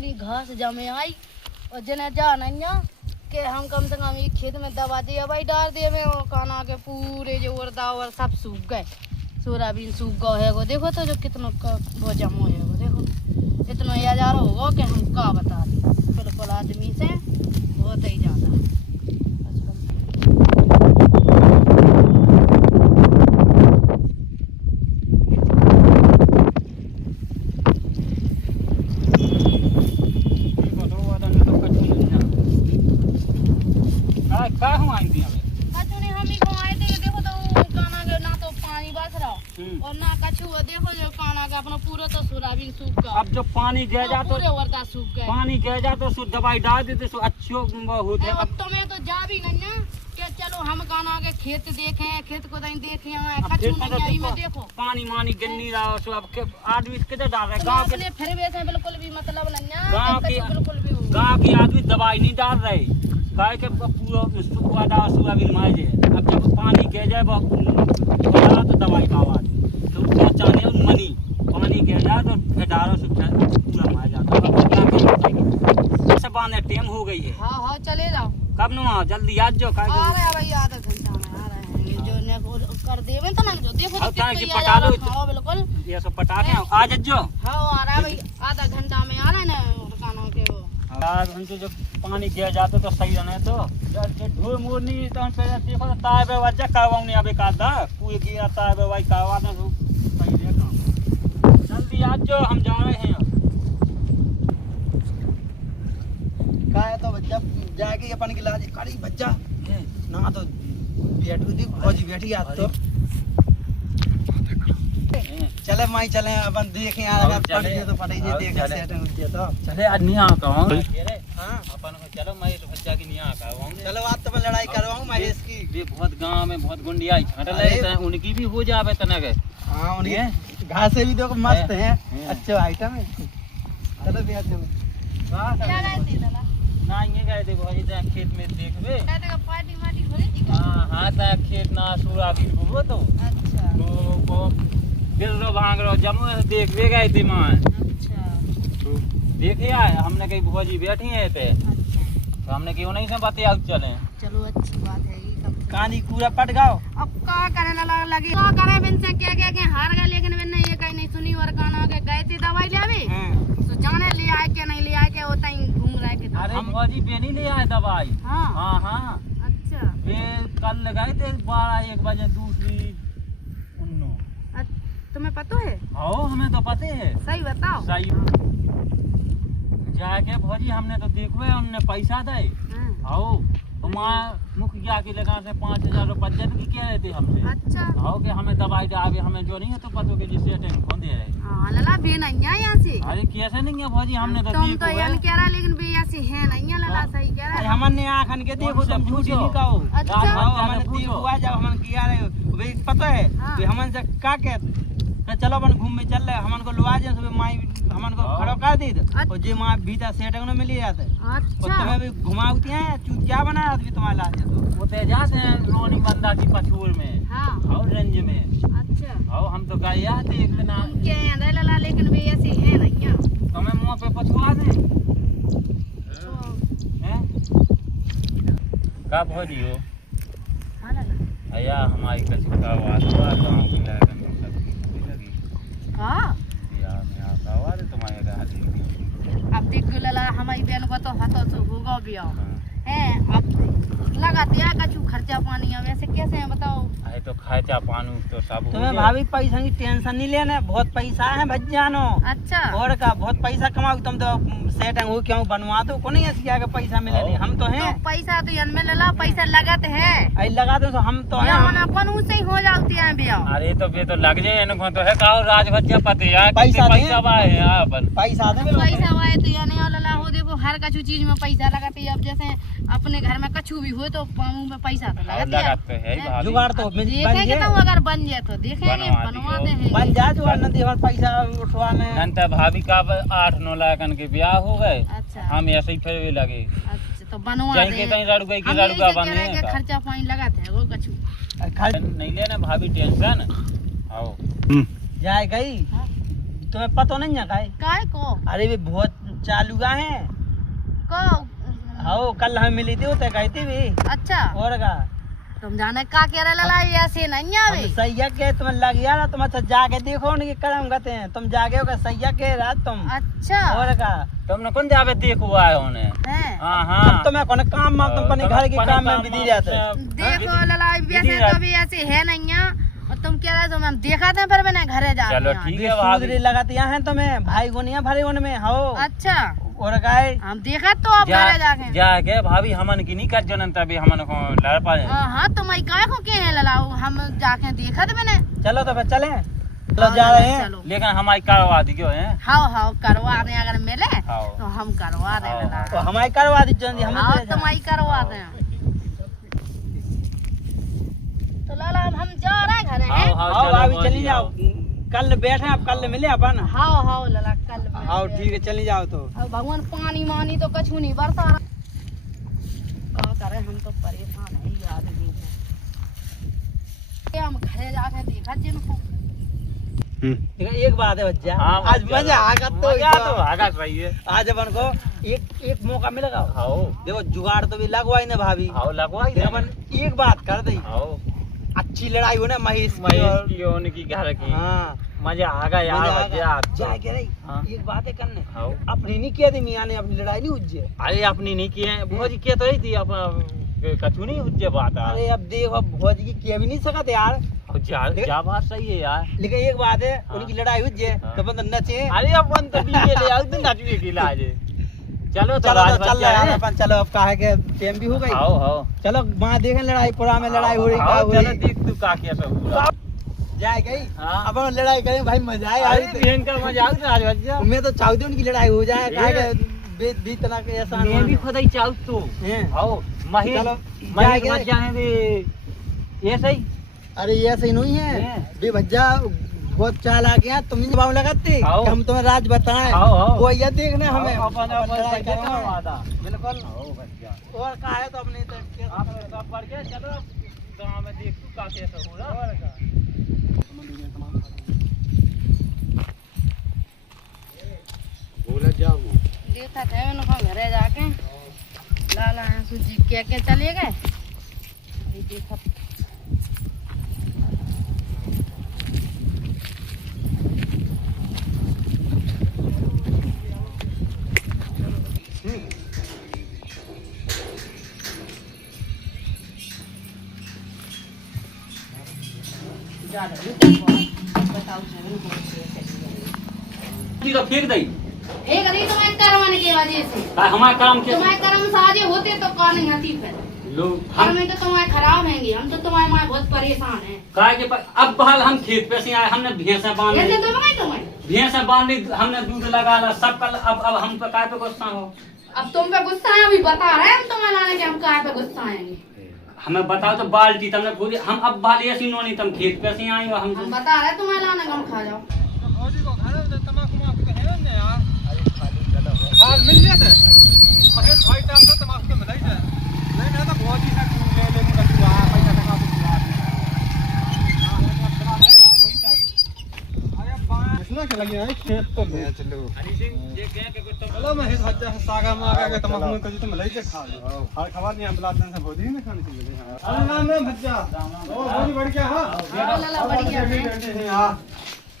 इतनी घास जमे आई और जने जा नहीं कि हम कम से कम एक खेत में दवा दिया भाई डाल दिए में वो काना के पूरे जो उर्दा और सब सूख गए। सोयाबीन सूख गया है वो देखो तो जो कितना वो जमो है वो देखो इतना यार होगा कि हम का बता दें। बिल्कुल आदमी से बहुत ही ज़्यादा और ना कछु देखो जो काना का अपना पूरा तो सोयाबीन सूख गया। अब जो पानी गिर जा तो पूरे वर्दा सूख गए। पानी गिर जा तो दवाई डाल देते सो अच्छो होते। अब तुम्हें तो जा भी नहीं ना कि चलो हम काना के खेत देखें खेत को नहीं देखें कछु नहीं में देखो पानी मानी गिर नहीं रहा सो अब आदमी किधर डाल रहे गांव के फिर वैसे बिल्कुल भी मतलब नहीं ना गांव के आदमी दवाई नहीं डाल रहे गाय के पूरा सूखा सोयाबीन मार जाए। अब जब पानी गिर जाए तो दवाई डाल तो चाहे मनी पानी गिर जाए तो डालो से पूरा मार जाता। सब आने टाइम हो गई है। हाँ हाँ चले जाओ कब नु आओ जल्दी आज जो आ रहे हैं भाई आधा घंटा में आ रहे हैं जो ने कर देवे तो ना जो देखो तो पटा लो बिल्कुल ये सब पटा के आज जो हाँ आ रहा है भाई आधा घंटा में आ रहे हैं ना कानों के वो घंटे जब पानी गिर जाते तो सही रहने तो ढोर मोर नहीं तो हम पहले देखो तो ताए पे वजह करवाऊं नहीं अबे का दा पूरे गिरा ताए पे भाई करवा दे तो सही रहेगा। जल्दी आज जो हम जा रहे हैं का है तो बच्चा जाके अपन की लाज करी बच्चा ना तो बैठू दी फौजी बैठी आज तो चले माई चले अपन देखें यार अगर पड़ गए तो पड़े जे देख सेट हो गया तो चले आज नहीं आ कहूं हां अपन को चलो मैं तो बच्चा की नहीं आ कहूं चलो आज तो मैं लड़ाई करवाऊं मैं इसकी ये बहुत गांव में बहुत गुंडिया छाट ले उनकी भी हो जावे तने के। हां उनकी घासे भी देखो मस्त है अच्छे आइटम है। चलो भैया चलो हां क्या गए थे दादा ना ये गए थे भाई जा खेत में देखबे कहते का पार्टी माटी हो रही थी हां हां ता खेत ना सोयाबीन हो तो अच्छा तो दिल रो भांग रो जमो देखबे गए थे मां। अच्छा तो देखे आए हमने कहीं भौजी बैठी है थे तो हमने क्यों नहीं से बताया चले। चलो अच्छी बात है ये सब कहानी पूरा पट गाओ अब का करने लगी का करे बिन से क्या हार गए लेकिन बिन ने ये कहीं नहीं सुनी और काना के गए थे दवाई लेवे तो जाने ले आए के नहीं ले आए के होता ही घूम रहे के अरे हम भौजी पे नहीं ले आए दवाई। हां हां हां अच्छा वे कल लगाए थे 12-1 बजे दूसरी उन्नो तुम्हें पता है? आओ हमें तो पता है सही बताओ सही जाके भौजी हमने तो देखो हमने पैसा दे आओ तो माँ मुखिया की लगा से 5000 रुपये बचत की कह रहे थे हमसे। अच्छा आओ कि हमें दवाई दे आगे हमें जो नहीं है तो पता के जिससे अटेंड कौन दे रहे। हां लला बे नहीं है यहाँ से अरे कैसे नहीं है भौजी हमने तो तुम तो यान कह रहा लेकिन बे ऐसी है नहीं है लला सही कह रहा हमने आंखन के देखो जब झूठी नहीं कहो अच्छा हमने देखो आ जब हमन किया रहे भाई पता है कि हमन से का कहते चलो अपन घूमने चल रहे हमन को लुआ जे सुबह माई हमन को खड़ो कर दी और जे मां भीतर सेट में मिल जाते अच्छा और तुम्हें भी घुमाती हैं चूत क्या बना आदमी तुम्हारे लाते तो वो ते जाते हैं रोनी बंदा की पछूर में हां और रेंज में। अच्छा आओ हम तो गए यार देख लेना क्या है लला लेकिन बे ऐसी है नहीं है तो मैं मुंह पे पछुआ दे हैं का भौजी हो। हां लला अया हमारी कछु का आवाज हुआ गांव की लगन हां यार मैं आता हुआ रे तुम्हारे का अब देख लला हमारी बहन को तो हाथों से होगा भी आओ है अब लगाते हैं कछु खर्चा पानी है वैसे कैसे है बताओ। अरे तो खर्चा पानी तो सब तुम्हें भाभी पैसा की टेंशन नहीं लेना बहुत पैसा है भज्जानो अच्छा और का बहुत पैसा कमाओ तुम तो सेट हो क्यों बनवा दो को नहीं ऐसी आगे पैसा मिले नहीं हम तो हैं तो पैसा तो यन में लला पैसा लगत है आई लगा दो तो हम तो हैं हम अपन उसे ही हो जाती है बिया। अरे तो बे तो लग जाए इनको तो है काओ राजभज्जा पते यार पैसा पैसा बा है अपन पैसा दे पैसा वाए तो या नहीं लला हो देखो हर कछु चीज में पैसा लगाते अब जैसे अपने घर में कछु भी हो तो पामू में पैसा तो लगाते है भाभी जुगाड़ तो देखेंगे तो अगर बन जाए तो देखेंगे बनवा दे हैं बन जा जुगाड़ न दे पैसा उठवाने नंता भाभी का 8-9 लाख के ब्याह हो गए अच्छा हम ऐसे ही फिर लगे अच्छा तो बनवा जाई दे के तई लड़ गई की लड़का बने के खर्चा पानी लगाते हैं वो कछु नहीं लेना भाभी टेंशन आओ जाए गई तुम्हें पता नहीं है काय को अरे भी बहुत चालू का है को हाँ कल हम मिली थी उते गई थी भी अच्छा और का तुम जाने का कह रहे लला ऐसे नहीं आवे सही के तुम लग गया ना तुम अच्छा जाके देखो उनके कदम गते हैं तुम जागे हो सही के रात तुम अच्छा और का तुमने कौन जावे देखो आए होने हैं हाँ हाँ तो मैं कौन काम में तुम अपने घर के काम में बिजी रहते देखो लला वैसे तो भी ऐसे है नहीं है और तुम कह रहे हो हम देखा था पर मैंने घरे जा चलो ठीक है भाभी सूदरी लगाती हैं तुम्हें भाई गुनिया भरे उनमें हो अच्छा और गाय हम देखा तो अब घरे जाके जाके भाभी हमन की नहीं कर जनन तभी हमन को लड़ पाए हाँ तुम्हारी काय को के है ललाओ हम जाके देखा था मैंने चलो तो फिर चले चलो जा रहे हैं चलो लेकिन हमारी करवा दी क्यों है हाँ करवा रहे अगर मिले हाँ। तो हम करवा दे लला तो हमारी करवा दी जल्दी हम हाँ तुम्हारी करवा दे तो लला अब हम जा रहे हैं घरे हैं आओ भाभी चली जाओ कल बैठे आप कल मिले अपन हाँ हाँ लला कल में हाँ ठीक है चली जाओ तो अब भगवान पानी मानी तो कछु नहीं बरसा रहा क्या करे हम तो परेशान है याद नहीं है हम घरे जाके देखा जिनको एक बात है बच्चा हाँ, आज मजा आगा तो आगा सही है आज अपन को एक मौका मिलेगा आओ देखो जुगाड़ तो भी लगवाई ना भाभी आओ लगवाई फिर अपन एक बात कर दी आओ अच्छी लड़ाई हो ना महेश की महेश और- की उनकी घर की हाँ मजा आगा यार मजा मजा आगा। जाए के रही हाँ। एक बात है करने आओ अपनी नहीं किया थी मियाँ ने अपनी लड़ाई नहीं उज्जे अरे अपनी नहीं किए भोज किए तो रही थी अपना कछु नहीं उज्जे बात है अरे अब देख अब भौज की किया भी नहीं सकते यार क्या बात सही है यार लेकिन एक बात है हाँ। उनकी लड़ाई हुई है हाँ। तो बंदा नचे अरे अपन तो डीजे ले आओ तो नचने के लाज चलो तो चलो राज तो चल बच्चा रहे हैं है अपन चलो अब कहा के टाइम भी हो गई आओ आओ चलो वहाँ देखें लड़ाई पुरा में लड़ाई हो रही क्या आओ हो चलो रही देख तू का क्या सब हुआ जाए गई हाँ। अब हम लड़ाई करें भाई मजा आए अरे भयंकर मजा आओ राज बच्चा मैं तो चाहती हूँ उनकी लड़ाई हो जाए ये। कहा के बीत तरह के ऐसा मैं भी खुद ही चाहूँ तो हैं। आओ महेश चलो, महेश जाएंगे। बच्चा है ये सही अरे ये ऐसे ही नहीं है हैं। बे भज्जा बहुत चालाक हैं तुम नहीं भाव लगाते आओ। कि हम तुम्हें राज बताएं आओ, आओ। वो ये देखने हमें अपन लड़ाई करेंगे। वादा बिल्कुल आओ बच्चा और कहा है तो अपने तो आप सब पढ़ के चलो गांव में देख तू का कैसा हो रहा बोला जाओ देखा थे उनको घरे जाके लाला सूजी के चले गए अभी देखा बताओ तो फेंक दई एक अभी तुम्हारे करवाने की वजह से हमारा काम के तुम्हारे कर्म साजे होते तो कौन नहीं आती फिर लोग घर में तो तुम्हारे खराब हैंगे हम तो तुम्हारे माँ बहुत परेशान हैं काय के अब बहाल हम खेत पे से आए हमने भैंसा बांध ऐसे ली तो मैं तुम्हें भैंसा बांध ली हमने दूध लगा ला सब कल अब हम पे काय पे गुस्सा हो अब तुम पे गुस्सा है अभी बता रहे हैं हम तुम्हें लाने के हम कहाँ पे गुस्सा आएंगे हमें बताओ तो बाल्टी तुमने पूरी हम अब बाल ऐसी नो नहीं तुम खेत पे से आई हो हम बता रहे हैं तुम्हें लाने का हम खा जाओ हाल मिल जाते महेश भाई साहब से तमाकू तो मिला ही जाए नहीं ना तो बहुत ही ले लेने का जुआ पैसा टका तो जुआ अरे बात क्या लगी है खेत तो ले चलो हरी सिंह ये कह के तुम चलो महेश भज्जा सागा में आ गया तमाकू में तो मिला ही जा खा लो हर खबर नहीं हम बुलाते हैं बहुत ही ना खाने चाहिए अरे नाम है भज्जा ओ बहुत बढ़िया हां लाला बढ़िया है हां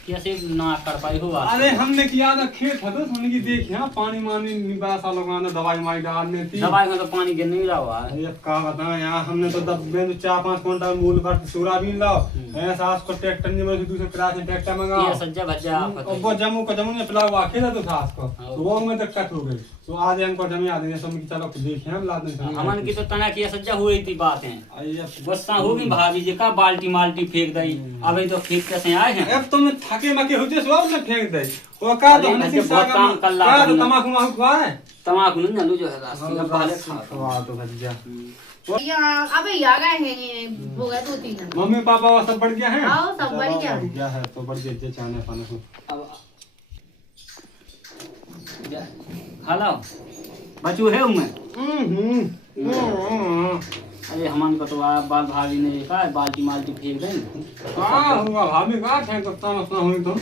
कैसे ना कर पाई हो अरे हमने किया ना खेत है तो सुन की देखिए हाँ पानी मानी निबास लोग दवाई माई डालने थी दवाई में तो पानी गिर नहीं रहा हुआ है ये का बताएं यार हमने तो दब में 4-5 क्विंटल मूल पर सोयाबीन लाओ ऐसा को ट्रैक्टर में दूसरे क्लास में ट्रैक्टर मंगाओ ये सज्जा भज्जा और वो जम्मू को जम्मू में पिलाओ आखिर तो सास को तो वो में दिक्कत हो गई तो आज हमको जमी आ देंगे सब चलो देखिए हम ला देंगे हमन की तो तना की सज्जा हुई थी बात है अरे गुस्सा होगी भाभी जी का बाल्टी माल्टी फेंक दई अभी तो खेत कैसे आए हैं अब तुम थके मके होते सब ने फेंक दे वो का तो अरे हमने भैया, बहुत काम कर ला का तो तुमने। तमाकू माकू खाए तमाकू नहीं जानू जो है रास्ते में पहले खा वाह तो भैया यहाँ अबे आ गए हैं ये हो गए 2-3 दिन मम्मी पापा वो सब बढ़ गया है आओ सब बढ़िया बढ़ गया है तो बढ़ गया जे चाहने पाने को हेलो बचू है उनमें अरे हमन को तो बाल भाभी ने कहा बाल्टी माल्टी फेंक दें का हुआ भाभी का थे तो तामस ना हुई तुम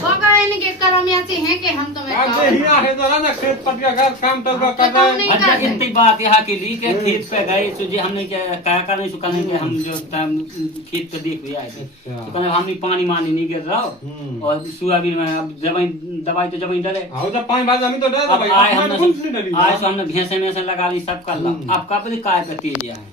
होगा इनके कर्म ऐसे हैं कि हम तुम्हें अब क्या ये ही आहे तो ना खेत पट का काम तो कर रहे हैं। अच्छा इतनी बात यहाँ के लिए कि खेत पे गए तो जे हमने क्या करने सो कहने के हम जो खेत पे देख भी आए थे तो कहने हमने पानी मानी नहीं गिर रहा और सोयाबीन में अब दवाई तो जब डरे आओ जब पानी बाद हम तो डर अब भाई आए हमने कुछ नहीं हमने डरी। आए तो हमने भैंसे में से लगा ली सब कर ला अब का पता काय पे तेज आए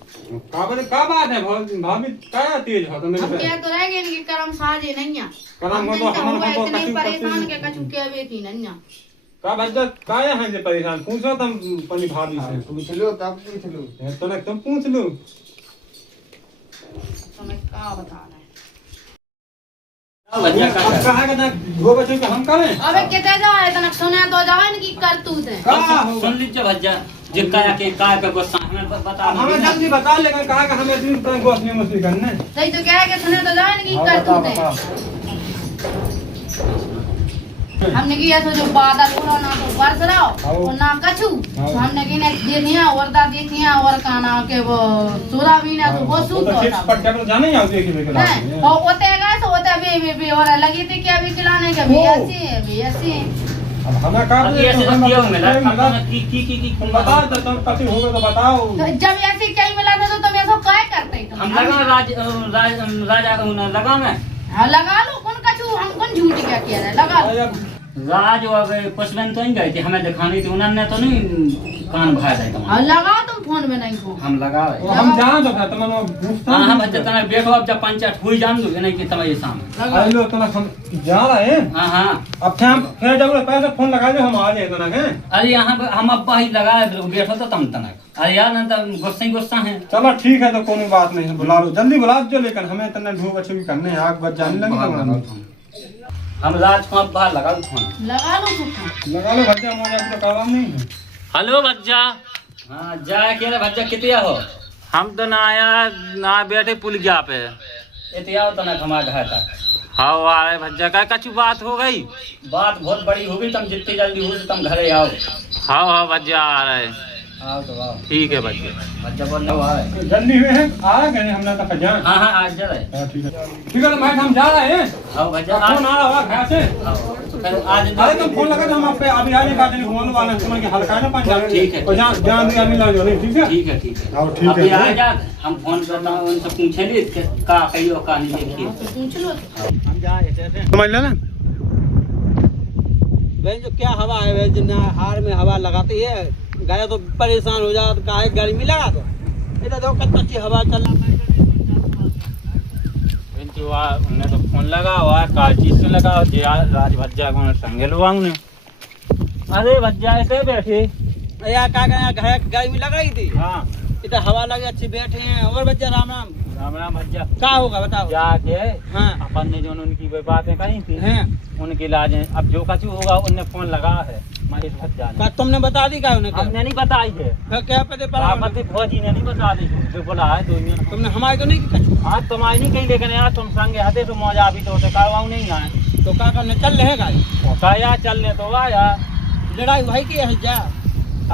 का बात है भाभी क्या तेज हो तो हम मेरे क्या तो रह गए इनके कर्म साजे नहीं है कर्म हो तो हम हम तो इतने कछु परेशान के कछु के वे थी नहीं है का भज्जा काया है जे परेशान पूछो तुम अपनी भाभी से पूछ लो तब पूछ लो। तो ना तुम पूछ लो तुम्हें क्या बता रहे भैया अब कहा का दो बच्चों के हम करें अबे कितने जाए इतना सुने तो जाओ इनकी करतूत है का होगा सुन लीजिए भज्जा जे काया के काय पे गुस्सा हमें बता हमें जल्दी बता लेकिन कहा कि हमें दिन तक गोश्त मछली करने सही तो क्या है कि सुने तो जाओ इनकी करतूत है हमने किया तो जो बादल उड़ा ना तो बरस रहा हो और ना कछु तो हमने की ने देखिया वर्दा देखिया और काना के वो सोयाबीन है तो वो सूख तो खेत होता पट के जाने आओ देखिए लेके है और ओते गए तो ओते भी और लगी थी क्या भी खिलाने के भी ऐसे अब हमें का अब ये ऐसे किया मिला की तुम बताओ तो तुम पति हो गए तो बताओ तो जब ऐसे कहीं मिला था तो तुम ऐसा काय करते तुम हम राजा लगा में हाँ लगा लो कौन कछु हम कौन झूठ क्या किया है लगा लो राज और पुष्पन तो नहीं गए थे हमें दिखानी थी उन्होंने तो नहीं कान भाई जाए हाँ तुम्हारे लगाओ तुम फोन में नहीं को हम लगा वो हम जान तो तुम पूछता हाँ हम अच्छा तना बैठो अब जब पंचायत हुई जान दो नहीं कि तुम्हारे सामने लगा लो तो हम जा रहे हैं हाँ हाँ अब फिर जब पैसे फोन लगा दो हम आ जाए तना के अरे यहाँ पे हम अब ही लगा बैठो तो तम तनक अरे यार ना गुस्सा है चलो ठीक है तो कोई बात नहीं है बुला लो जल्दी बुला दो लेकिन हमें इतना ढूंढ बच्चे भी करने हैं आग बच जाने लगे हम राज को अब बाहर लगा फोन लगा लो तो फोन लगा लो भज्जा मौजा तो काम नहीं है हेलो भज्जा हाँ जाए के भज्जा कितने हो हम तो ना आया ना बैठे पुल गया पे इतिया तो ना हमारे घर तक हाँ आ रहे भज्जा का कछु बात हो गई बात बहुत बड़ी हो गई तुम जितनी जल्दी हो तुम घरे आओ हाँ हाँ भज्जा आ रहे आओ तो आओ ठीक है भज्जा भज्जा बोलने आ रहे जल्दी हुए हैं आ गए हमने तो खजा हाँ हाँ आज जा रहे ठीक है तो मैं हम जा रहे हैं आओ भज्जा फोन आ रहा है घर से आज अरे तुम फोन लगा तो हम आप पे अभी आने का दिन घूमने वाले हैं तुम्हारे हल्का है ना पंजाब ठीक है। और जान दिया मिला जो नहीं ठीक है ठीक है ठीक है आओ ठीक अभी है आ जा हम फोन करता हूँ उनसे पूछेंगे कि का कहियो का नहीं देखिए तो पूछ लो हम जा ऐसे समझ लेना वही जो क्या हवा है वही जिन्ना हार में हवा लगाती है गाय तो परेशान हो जाता काहे गर्मी लगा तो इधर देखो कितना अच्छी हवा चल रहा है उन्हें तो फोन लगा हुआ काल चीज से लगा राज भज्जा को संगे लुआ उन्हें अरे भज्जा ऐसे बैठे यार क्या करें घर गर्मी लगाई थी हाँ इधर हवा लगी अच्छी बैठे हैं और बच्चा राम राम राम राम भज्जा क्या होगा बताओ जाके हाँ अपन ने जो उनकी बातें कही थी हैं उनके इलाज अब जो कछु होगा उनने फोन लगा है महेश भज्जा ने क्या तुमने बता दी क्या उन्हें क्या हमने नहीं बताई है फिर क्या पता पड़ा आपत्ति फौजी ने नहीं बता दी जो बोला है 2 मिनट तुमने हमारी तो नहीं की कछु आज तुम्हारी नहीं कही लेकिन यार तुम संगे हते तो मौजा भी तो होते कारवाऊ नहीं आए तो क्या करने चल रहे गाड़ी होता यार चलने तो आया लड़ाई भाई की है जा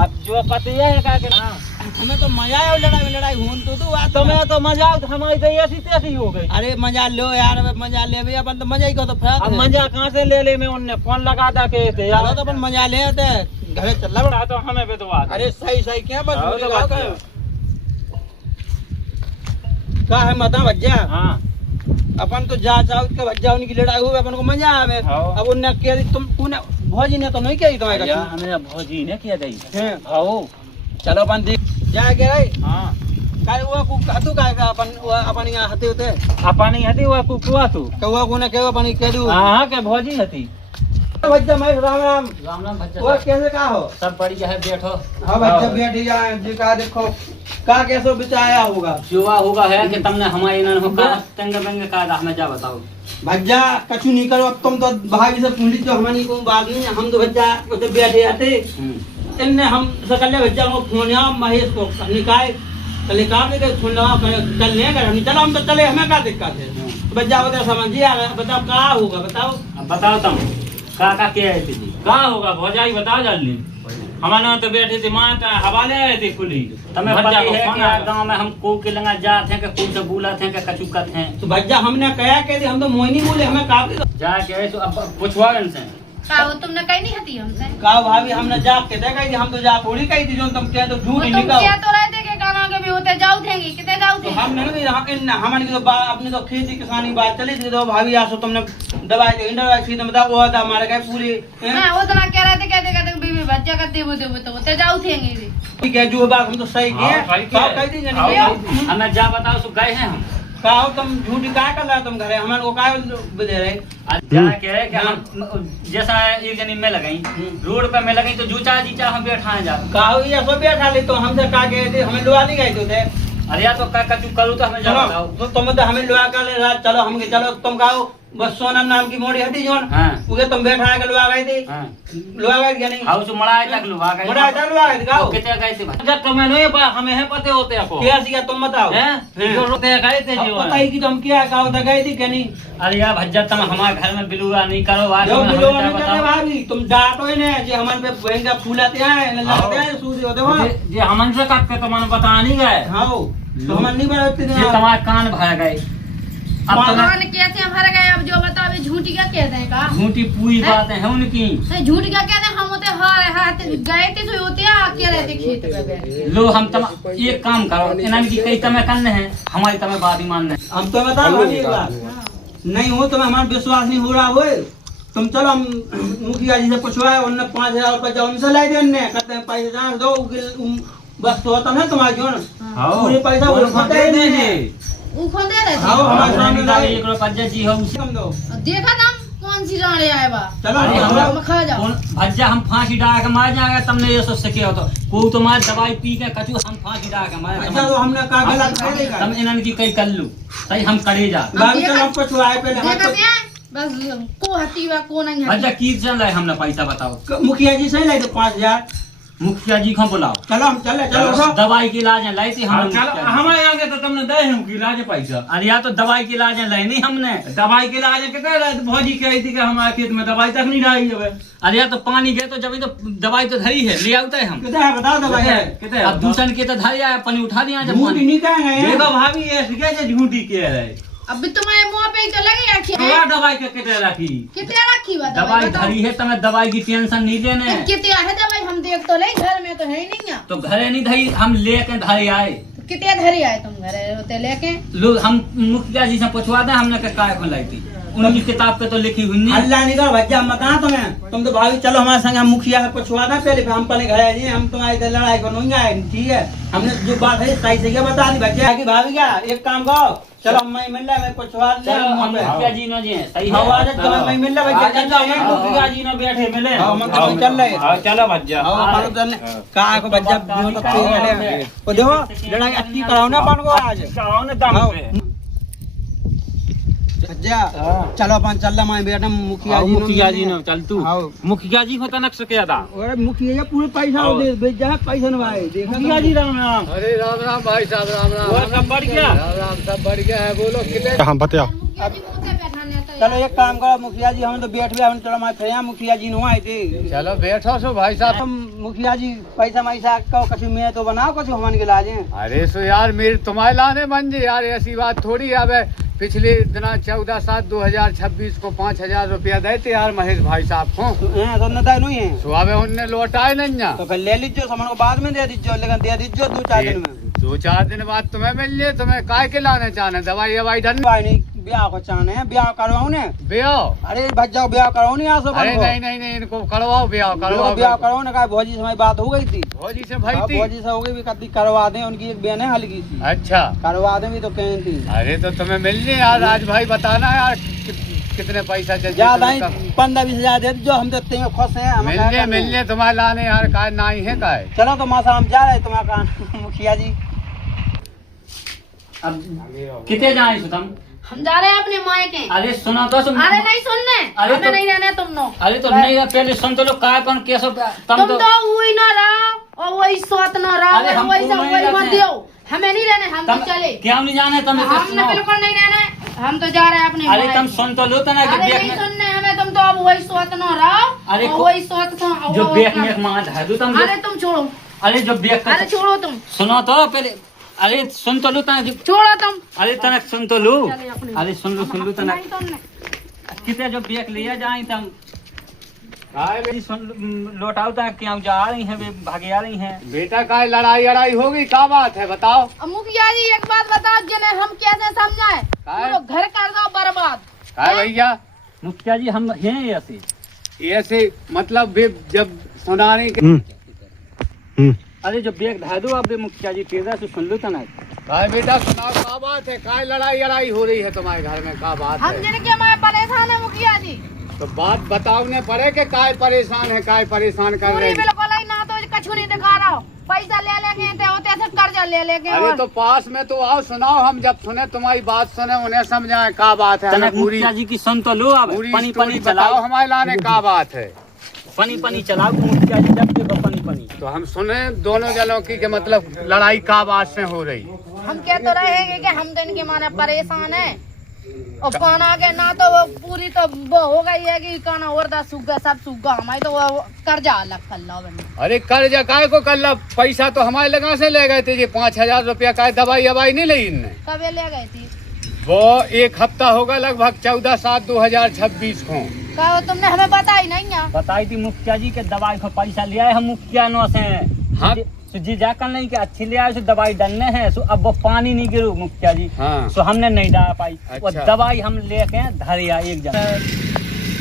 अब जो पति है क्या कि हाँ हमें तो मजा आया लड़ाई में लड़ाई होन तो आज तुम्हें तो मजा हमारी तो ऐसी तैसी हो गई अरे मजा लो यार अब मजा ले भैया अपन तो मजा ही को तो अब फर्क मजा कहाँ से ले ले मैं उनने फोन लगा था के थे यार यार तो अपन मजा ले आते घरे चल बड़ा तो हमें भी तो बात अरे सही सही क्या बस हाँ, तो बात है। का है मता भज्जा हाँ अपन तो जा चाहो के भज्जा उनकी लड़ाई हुई अपन को मजा आवे हाँ। अब उनने कह दी तूने भौजी ने तो नहीं कही तुम्हारे यार हमें भौजी ने किया गई हैं आओ चलो अपन देख जा के रही हाँ काय वो को हतु काय का अपन यहाँ हते होते अपनी हती हुआ कुआ तू कौवा को ने कहो अपन कह दू हाँ के भौजी हती भज्जा मैं राम राम राम राम वो भज्जा कैसे का हो सब बढ़िया है बैठो हाँ भज्जा बैठी जाए जी का देखो का कैसे बिचाया होगा जुआ होगा है कि तुमने हमारे इन्होंने होगा तंग बंग का हमें क्या बताओ भज्जा कछु नहीं करो अब तुम तो भाई से पूछ लीजिए हमारी को बात नहीं हम तो भज्जा उसे बैठे आते इनने हम सकले भज्जा को फोन या महेश को निकाय चले काम नहीं कर सुन लो चल नहीं कर चलो हम तो चले हमें क्या दिक्कत है भज्जा बता समझिए आ बताओ क्या होगा बताओ अब बताओ तुम का क्या है जी का होगा भौजाई बताओ जल्दी हमारे तो बैठे थे माँ का हवाले आए थे खुली तमें पता ही है कि गांव में हम को के लंगा जाते हैं कि कुछ बोला थे कि कछु करते हैं तो भैया हमने कहा कह दी हम तो मोहिनी बोले हमें काफी जा के तो अब पूछवा इनसे का वो तुमने कही नहीं हती हमसे कहा भाभी हमने जा के देखा थी हम तो जा थोड़ी कही थी जो तुम कह तो झूठ ही तुम निकाल क्या तो रहे थे कि गाना के भी होते जाऊ थेंगे कितने जाऊ तो थे हमने हमारी तो अपनी तो खेती किसानी बात चली थी तो भाभी आसो तुमने दवाई तो इंडर वाई तुम बताओ वो था हमारे कहे पूरी मैं वो तो कह रहे थे कहते बीबी बच्चा का देवो देवो तो होते जाऊ थेंगे ठीक है जो बात हम तो सही किए कह दी जानी हमें जा बताओ सो गए हैं हम कहो तुम झूठी क्या कर रहे हो तुम घरे हमारे को क्या दे रहे जाके कि हम जैसा एक जनी में लगाई रोड पे में लगाई तो जूचा जीचा हम बैठा है जा कहो ये सब बैठा ले तो हमसे कहा गए थे हमें लोहा नहीं गए थे अरे यार तो क्या कचू करूँ तो हमें जा बताओ तो तुम तो हमें लोहा का ले रहा चलो हम चलो तुम कहो बस सोनम नाम की मोड़ी हटी जोन हाँ उगे तुम बैठा है लोहा गए थे हाँ लोहा गए क्या नहीं हाउस मड़ाए तक लुवा गए मोड़ा था लोहा गए कहो कितने गए थे जब तुम्हें नहीं हमें है पते होते आपको क्या सीखा तुम बताओ हैं जो रोते गए थे अब जो पता ही कि तुम क्या कहो तो गए थे क्या नहीं अरे यार भज्जा तुम हमारे घर में बिलुआ नहीं करो आज जो हमें बिलो क्या नहीं करते बताओ भाभी तुम डांटो ही नहीं जो हमारे पे बहन का फूलाते हैं लगते हैं सूजी होते हो जे हमन से कट के तुमने बता नहीं गए हाँ तो हम नहीं बनाते ये तुम्हारे कान भर गए अब भगवान कहते हैं भर गए अब जो बताओ ये झूठी क्या कहते हैं का झूठी पूरी बातें हैं उनकी झूठ क्या कहते हैं हम होते हाथ गए थे तो होते आके रहते खेत में बैठ लो हम तम एक काम करो इन्होंने की कई तमें करने हैं हमारी तमें बात ही मानने हैं। हम तो बताओ भाभी एक बात नहीं हो तुम्हें हमारा विश्वास नहीं हो रहा हो तुम चलो हम मुखिया जी से पूछवाए उन्होंने 5,000 रुपये जो उनसे लाई दे उनने कहते हैं पैसे जान दो बस तो होता ना तुम्हारे क्यों पूरे पैसा वो खोते ही नहीं है वो खोल दे रहे हाँ, हमारे सामने लाए। एक रुपया पंजा जी हो उसे तुम दो थे देखा था कौन सी रानी आए बा चलो अरे हम हमरा- लोग खा जाओ भज्जा हम फांसी डाल के मार जाएगा तुमने ये सोच सके हो तो कोई तुम्हारी दवाई पी के कचू हम फांसी डाल के मार अच्छा तो हमने कहा गलत कर देगा तुम इन्होंने की कई कर लू सही हम करे जा भाभी चलो हम पूछवाए पहले हम देखा तो- क्या बस को हती बा को नहीं भज्जा हती की चल रहा है हमने पैसा बताओ मुखिया जी से लाई दो 5,000 मुखिया जी को बुलाओ चलो हम चले चलो उठो। दवाई के इलाज लाई थी हम हमारे आगे तो तुमने दे हम की लाज पैसा अरे यार तो दवाई के इलाज लाई नहीं हमने दवाई के लाज कितने भौजी कही थी कि हमारे खेत में दवाई तक नहीं डाली है अरे यार तो पानी गए तो जब तो दवाई तो धरी है ले आते हैं हम कितना है बताओ दवाई है कितने अब दूसरे के तो धरी आया पानी उठा दिया जब झूठ पानी नहीं कहेंगे देखो भाभी ऐसे कैसे झूठी के है अब तुम्हारे मुंह पे ही तो लगे रखी है थोड़ा दवाई के कितने रखी कितने रखी बा दवाई धरी है तुम्हें दवाई की टेंशन नहीं लेने कितने है दवाई हम देख तो ले घर में तो है ही नहीं है तो घरे नहीं धरी हम लेके धरी आए कितने धरी आए तुम घर होते लेके लोग हम मुखिया जी से पूछवा दे हमने के काय को लाई थी उनकी किताब पे तो लिखी हुई नहीं अल्लाह निकल भज्जा हम बता तुम्हें तुम तो भाभी चलो हमारे संग हम मुखिया से पूछवा दे पहले फिर हम पहले घर आए हम तुम्हारी इधर लड़ाई को नहीं आए ठीक है हमने जो बात है सही सही बता दी भज्जा की भाभी क्या एक काम करो चलो मैं मिल रहा मैं पूछवा ले चलो हम मुखिया जी न जी हैं सही हाँ है आज तो मैं मिल रहा भज्जा चल जाओ मुखिया जी न बैठे मिले हाँ हम तो चल रहे चलो भज्जा हाँ हमारे चल का को भज्जा जो तो ठीक है ओ देखो लड़ाई अच्छी कराओ ना अपन को आज दम पे भज्जा चलो अपन चल रहा मैं बेटा मुखिया जी न चल तू हाँ मुखिया जी को तनक सके था अरे मुखिया पूरे पैसा दे बेच जा पैसा न भाई देखा मुखिया जी राम राम अरे राम राम भाई साहब राम राम और सब बढ़ गया राम राम सब बढ़ गया है बोलो कितने हम बताओ मुखिया जी को उसे बैठाने तो चलो एक काम करो मुखिया जी हम तो बैठ गए हम चलो मैं फिर मुखिया जी नुआ आए थे चलो बैठो सो भाई साहब हम मुखिया जी पैसा मैसा कहो कछु मैं तो बनाओ कछु हमन के लाजे अरे सो यार मेरे तुम्हारे लाने बन जी यार ऐसी बात थोड़ी है अब पिछले दिना 14/7/2026 को 5,000 रुपया देते यार महेश भाई साहब को तो न दे नहीं है सुबह उनने लौटाए नहीं ना तो फिर ले लीजिए सामान को बाद में दे दीजिए लेकिन दे दीजिए 2-4 दिन में 2-4 दिन बाद तुम्हें मिल लिए तुम्हें काय के लाने चाहने दवाई ववाई धन भाई नहीं ब्याह को चाहने ब्याह करवाओ ने ब्याह अरे भज्जा ब्याह कराओ नहीं आसो अरे नहीं नहीं नहीं इनको करवाओ ब्याह ब्याह करवाओ कराओ ने कहा भौजी से हमारी बात हो गई थी भौजी से भाई हाँ, थी भौजी से हो गई भी कभी करवा दें उनकी एक बहन है हल्की सी अच्छा करवा दें भी तो कहीं थी अरे तो तुम्हें मिल लिए यार आज भाई बताना यार कितने पैसा चाहिए ज्यादा ही तुम्हें 15-20 हजार दे दीजिए हम देते हैं खुश हैं हमें क्या करना है? मिलने तुम्हारे लाने यार काय नाई है काय चलो तो मासा हम जा रहे हैं तुम्हारा काम मुखिया जी अब कितने जाए सो तुम हम जा रहे हैं अपने माए के अरे सुना तो सुन अरे नहीं सुनने अरे हमें तो- नहीं रहने तुम नो अरे तो नहीं यार, पहले सुन तो लो काय कौन कैसो तुम तो वही ना रहो और वही सोत ना अरे रहो हम वही क्यों सब नहीं वही मत रहते? दियो हमें नहीं रहने हम तो चले क्या नहीं जाने तुम हमने बिल्कुल नहीं रहने हम तो जा रहे हैं अपने अरे माए तुम के। सुन तो लो तो ना कि अरे देख नहीं में सुनने हमें तुम तो अब वही सोच न रहो। अरे और वही सोच तो जो बैग में मां धर दो तुम। अरे तुम छोड़ो, अरे जो बैग का अरे छोड़ो तुम, सुनो तो पहले। अरे सुन तो लो तना। छोड़ो तुम। अरे तनक सुन तो लो। चले अपने। अरे सुन लो तनक। नहीं तुमने। कितने जो बैग लिया जाए तुम लौटाओ था क्या जा रही हैं भागे आ रही हैं। बेटा का लड़ाई अड़ाई होगी, क्या बात है बताओ। अब मुखिया जी एक बात बताओ, जिन्हें हम कैसे समझाए, काय? घर कर दो बर्बाद। है भैया, मुखिया जी हम हैं ऐसे ऐसे मतलब जब सुनाने के अरे जो बैग धा दो आप मुखिया जी तेजा से सुन लो तना। काय बेटा सुनाओ, क्या बात है, काय लड़ाई अड़ाई हो रही है तुम्हारे घर में, क्या बात हम है। जिनके मैं परेशान है मुखिया जी, तो बात बताओने पड़े कि काय परेशान है, काय परेशान कर रहे पूरी हैं। बिल्कुल ही ना तो कछु नहीं दिखा रहा हो, पैसा ले लेंगे तो होते से कर्जा ले लेंगे। अरे और तो पास में तो आओ, सुनाओ, हम जब सुने तुम्हारी बात सुने उन्हें समझाए क्या बात है। तनक हमें पूरी मुखिया जी की सुन तो लो आप। पूरी पानी स्टोरी पानी बताओ चलाओ, हमारे लाने क्या बात है। पानी चलाओ मुखिया जी जब देखो पानी। तो हम सुने दोनों जनों की कि मतलब लड़ाई क्या बात से हो रही। हम कह तो रहे हैं कि हम तो इनके माने परेशान है, और काना के ना तो वो पूरी तो वो हो गई है कि काना और सूखा सब सूखा, हमारे तो वो कर्जा अलग कर लो बने। अरे कर्जा काय को कर ला, पैसा तो हमारे लगा से ले गए थे जी, 5,000 रुपया का दवाई अवाई नहीं ली इनने। कब ले गई थी? वो एक हफ्ता होगा लगभग 14/7/2026 को। कहो तुमने हमें बताई नहीं है? बताई थी मुखिया जी के दवाई का पैसा ले आए हम मुखिया नो से। हाँ। जी जाकर नहीं कि अच्छी ले आए सो दवाई डालने हैं, सो अब वो पानी नहीं गिरू मुखिया जी। हाँ। सो हमने नहीं डाल पाई। वो अच्छा। दवाई हम लेके धरिया एक जगह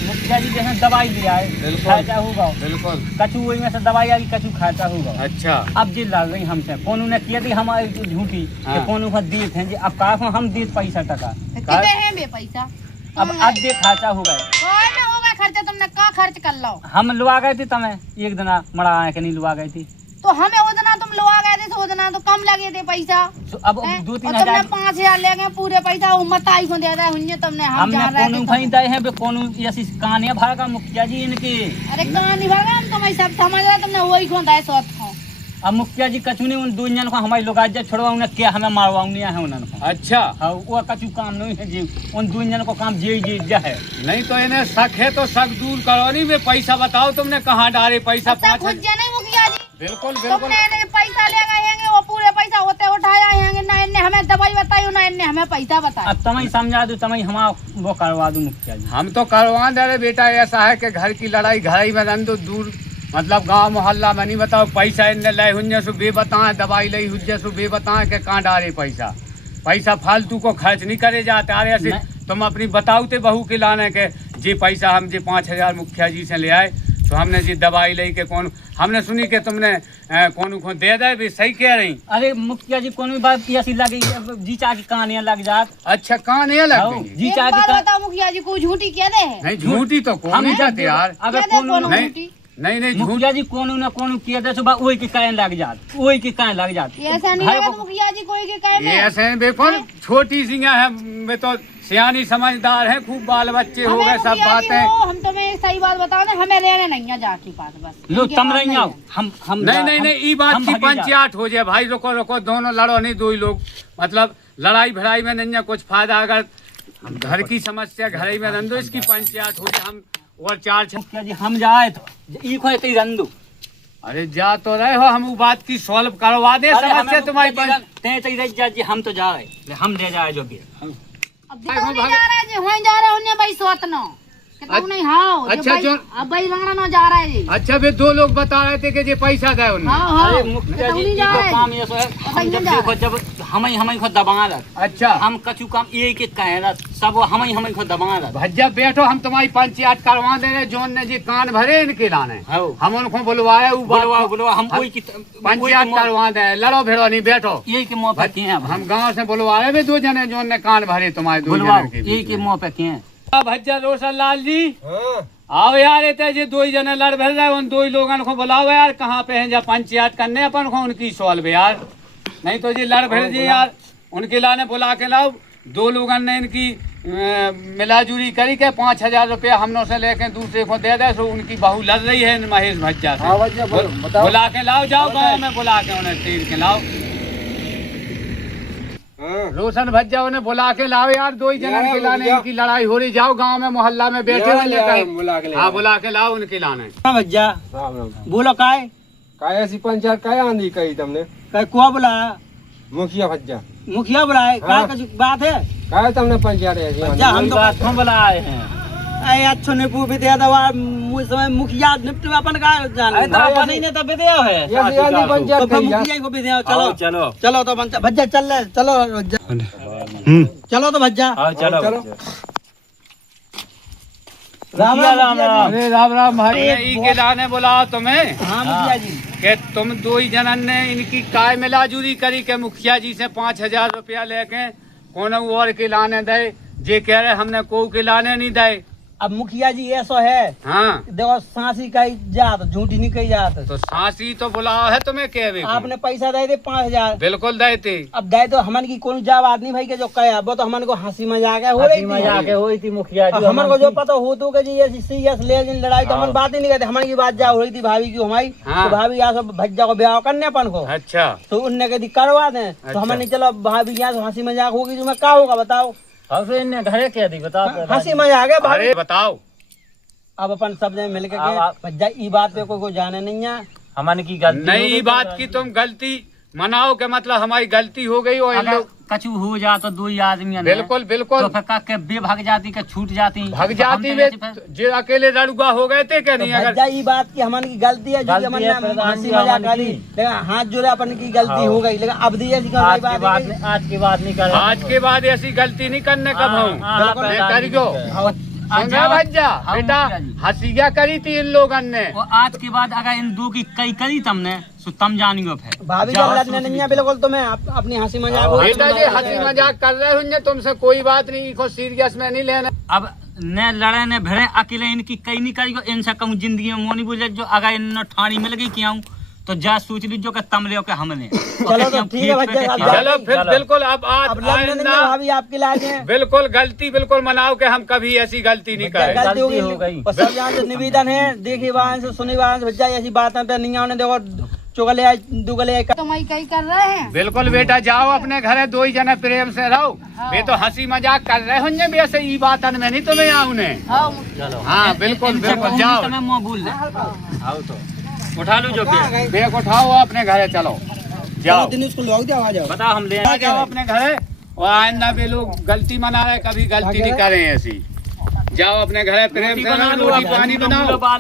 मुखिया जी जैसे दवाई ले आए बिल्कुल। खाचा होगा, बिल्कुल। कछु वही में से दवाई आई, कछु खाता होगा। अच्छा। अब जी लड़ रही हमसे, कौन ने किया थी हमारी झूठी हाँ। कि कौन दिए थे जी। अब कहा हम दिए पैसा टका, कितने हैं बे पैसा? अब दे खाचा हो गए। कोई ना होगा खर्चा, तुमने का खर्च कर लो? हम लुआ गए थे तमें एक दिन मरा के नहीं लुआ गई थी। तो हमें उतना तुम लोग आ गए थे, तो उतना तो कम लगे थे पैसा। तो अब हैं? 2-3 और तुमने हजार 5,000 ले गए पूरे पैसा, उम्मत आई को दे रहे तुमने। हम हमने जा रहे कोनो थे भाई दे हैं बे कोनो ऐसी कहानियां भर का मुखिया जी इनकी। अरे कहाँ नहीं भगा, हम तुम्हें सब समझ रहे, तुमने वही को दाए सोच को। अब मुखिया जी कछु नहीं उन दो जन को हमारी लोग आज छोड़वा उन्हें क्या हमें मारवाउनिया है उन्होंने। अच्छा। हाँ वो कछु काम नहीं है जी, उन दो जन को काम जी जा है। नहीं तो इन्हें शक है तो शक दूर करो। नहीं में पैसा बताओ तुमने कहाँ डाले पैसा। अच्छा 5,000 कुछ नहीं मुखिया जी, बिल्कुल बिल्कुल। तुमने इन्हें पैसा ले गए हैं, वो पूरे पैसा होते उठाया है ना, इनने हमें दवाई बताई ना, इनने हमें पैसा बताया। अब तुम्हें समझा दू, तुम्हें हम वो करवा दू मुखिया जी। हम तो करवा दे रहे बेटा, ऐसा है कि घर की लड़ाई घर ही में रन दो, दूर मतलब गांव मोहल्ला में नहीं बताओ। पैसा इनने ले हुए सो बे बताए, दवाई ली हुए सो बे बताए कि कहाँ डाले पैसा फालतू को खर्च नहीं करे जाते। अरे ऐसे तुम अपनी बताओते बहू के लाने के जी पैसा हम जी 5,000 मुखिया जी से ले आए, तो हमने जी दवाई ली के कौन हमने सुनी कि तुमने कौन को दे दे भी। सही कह रही। अरे मुखिया जी कौन बात की ऐसी लगी जी चा की कहानियां लग जात। अच्छा कहाँ नहीं लग गई? जी एक चा बात की बताओ मुखिया जी, कोई झूठी क्या दे है? नहीं झूठी तो कौन नहीं जाते यार। अबे क्या दे कौन कोनो नहीं झूठी? नहीं झूठ। मुखिया जी कोनो न कोनो किया दे सुबह वही के कान लग जात, वही के कान लग जात। ऐसा नहीं घर लगा को- मुखिया जी कोई के कहे ये में। ऐसे बेकौन छोटी सी है, वे तो सियानी समझदार है, खूब बाल बच्चे हो हमें गए सब मुखिया जी बातें। हो, हम तुम्हें एक सही बात बताओ ना, हमें लेने नहीं है जाके पास बस। लो इनके तम पास रही नहीं आओ, है। हम नहीं ई बात हम की भागी जा। पंचायत हो जाए भाई। रुको रुको, दोनों लड़ो नहीं, दो ही लोग मतलब लड़ाई भड़ाई में नहीं है कुछ फायदा। अगर घर की समस्या घर ही में रन दो, इसकी पंचायत हो जाए। हम और 4 मुखिया जी हम जाए तो ई खोए ते रंदू। अरे जा तो रहे हो, हम वो बात की सॉल्व करवा दे समस्या तुम्हारी ते ते रह जा जी, हम तो जा रहे, हम ले जाए जो भी। अब देखो नहीं जा रहा है जी, वहीं जा रहे हैं उन्हें भाई सोतनो कि नहीं। हाँ अच्छा, जो- अब भाई राणा ना जा रहा है जी। अच्छा वे 2 लोग बता रहे थे कि ये पैसा दे उन्हें। हाँ अरे मुखिया जी नहीं ई जा को रहा है। काम ये सो है, हम जब देखो जब हमें को दबा रहा, अच्छा हम कछु काम एक एक कहे रहा, सब हमें को दबा रहा। भज्जा बैठो, हम तुम्हारी पंचायत करवा दे रहे। जोन ने जी कान भरे इनके लाने, हाँ। हम उनको बुलवाए। वो बात बुलवा हम वही की पंचायत करवा दे। लड़ो भिड़ो नहीं, बैठो। यही के मुंह पे किए हैं हम गांव से बुलवाए भी 2 जने जोन ने कान भरे तुम्हारे 2 बुलवाओ, जने यही के मुंह पे किए हैं। भज्जा रोशन लाल जी आओ यार, इतने जी 2 ही जने लड़ भर रहे, उन 2 ही लोगों को बुलाओ यार। कहाँ पे हैं जा पंचायत करने अपन को उनकी सॉल्व यार। नहीं तो जी लड़ भर जी यार, उनके लाने बुला के लाओ। 2 लोगों ने इनकी मिलाजुली करी के 5,000 रुपया हमनों से लेके दूसरे को दे दे। सो उनकी बहू लड़ रही है महेश भज्जा से। बुला के लाओ, जाओ गाँव में बुला के उन्हें तीर के लाओ। रोशन भज्जा उन्हें बुला के लाओ यार, दो ही जनन के लाने, इनकी लड़ाई हो रही, जाओ गांव में मोहल्ला में बैठे हुए लेकर, हाँ बुला के लाओ उनके लाने। हाँ भज्जा बोलो काय काय ऐसी पंचायत काय आंधी कही तुमने? काय कुआ बुलाया? मुखिया भज्जा मुखिया बुलाए काय कुछ बात है? काय तुमने पंचायत ऐसी भज्जा हम तो बात हम बुलाए हैं। अरे अच्छो ने पूछे दे दवा मुझ समय मुखिया निपट में अपन का जान अरे तो अपन ही ने तो विदेव है ये आंधी तो पंचायत फिर कही मुखिया को भी दे चलो चलो चलो तो भज्जा चल रहे चलो भज्जा चलो तो भज्जा हाँ चलो चलो। राम राम राम अरे राम राम भाई, ई के लाने बुलाओ तुम्हें, हाँ मुखिया जी कि तुम दो ही जनन ने इनकी काय मिलाजुरी करी के मुखिया जी से 5000 रुपया लेके कौन और के लाने दे, जे कह रहे हमने को के लाने नहीं दे। अब मुखिया जी ऐसा है हाँ देखो सांसी का जात झूठी नहीं कही जात तो सांसी तो बुलाओ है तुम्हें कहवे को। आपने पैसा दे दे 5000 बिल्कुल देते, अब दे तो हमन की कोई जाब आदमी भाई के जो कहे वो तो हमन को हंसी मजाक है हो रही थी हुई थी मुखिया अब हमन को जो पता हो तो कि जी ये सीरियस ले लड़ाई तो हमन बात ही नहीं करते, हमन की बात जा हो रही थी भाभी की हमारी हाँ। तो भाभी यहाँ सब भज्जा को ब्याह करने अपन को अच्छा तो उनने कही करवा दें तो हमन ने चलो भाभी यहाँ से हंसी मजाक होगी जो मैं क्या होगा बताओ घरे क्या दी बता हंसी मजाक है भाभी। अरे बताओ, अब अपन सब जने मिल के भज्जा ई बात पे कोई जाने नहीं है हमन की गलती नई बात की तुम गलती मनाओ के मतलब हमारी गलती हो गई और इन लोग कछु हो जा तो दो ही आदमी बिल्कुल बिल्कुल तो फिर के बेभाग जाती के छूट जाती भग जाती वे, जो अकेले लड़ुआ हो गए थे क्या नहीं? अगर भज्जा ई बात की हमन की गलती है जो कि हमन ने हंसी मजाक करी लेकिन हाथ जोड़े अपन की गलती हो गई लेकिन अब दी ऐसी कोई आज बात के बाद नहीं। आज के बाद नहीं कर आज के बाद ऐसी गलती नहीं करने कब हूँ हाँ, मैं करियो अच्छा, भज्जा हाँ, बेटा मुखिया जी। हंसिया करी थी इन लोगों ने, और आज के बाद अगर इन दो की कई करी तुमने तो तम जानियो फिर भाभी जब लड़ने नहीं है बिल्कुल तुम्हें अपनी हंसी मजाक हो बेटा जी हंसी मजाक कर रहे होंगे तुमसे कोई बात नहीं, को सीरियस में नहीं लेना। अब न लड़े न भिड़े अकेले इनकी कई नहीं करी इनसे कहूँ जिंदगी में मोनी बुझे जो अगर इन ठाणी मिल गई क्यों तो जा सोच लीजिए कि तम ले के हमने चलो तो ठीक है भज्जा साहब चलो फिर बिल्कुल अब आज अब लड़ने नहीं है भाभी आपके लागे हैं बिल्कुल गलती बिल्कुल मनाओ कि हम कभी ऐसी गलती नहीं करें। गलती हो हो गई गई। और सब यहाँ से निवेदन है देखिए वहाँ से सुनी वहाँ से भज्जा ऐसी बात है नहीं आने देखो चुगले आए दुगले आए तुम कहीं कर रहे हैं बिल्कुल बेटा जाओ अपने घरे, दो ही जने प्रेम से रहो। वे तो हंसी मजाक कर रहे होंगे वैसे ई बात में नहीं तुम्हें यहाँ उन्हें। चलो हाँ बिल्कुल बिल्कुल जाओ, मुँह भूल ले आओ तो उठा लो जो भी बैग उठाओ अपने घरे चलो जाओ, दिन उसको लौट जाओ आ जाओ बता हम ले जाओ अपने घरे और आइंदा वे लोग गलती मना रहे कभी गलती नहीं करें ऐसी। जाओ अपने घरे प्रेम से रहो, रोटी पानी बनाओ।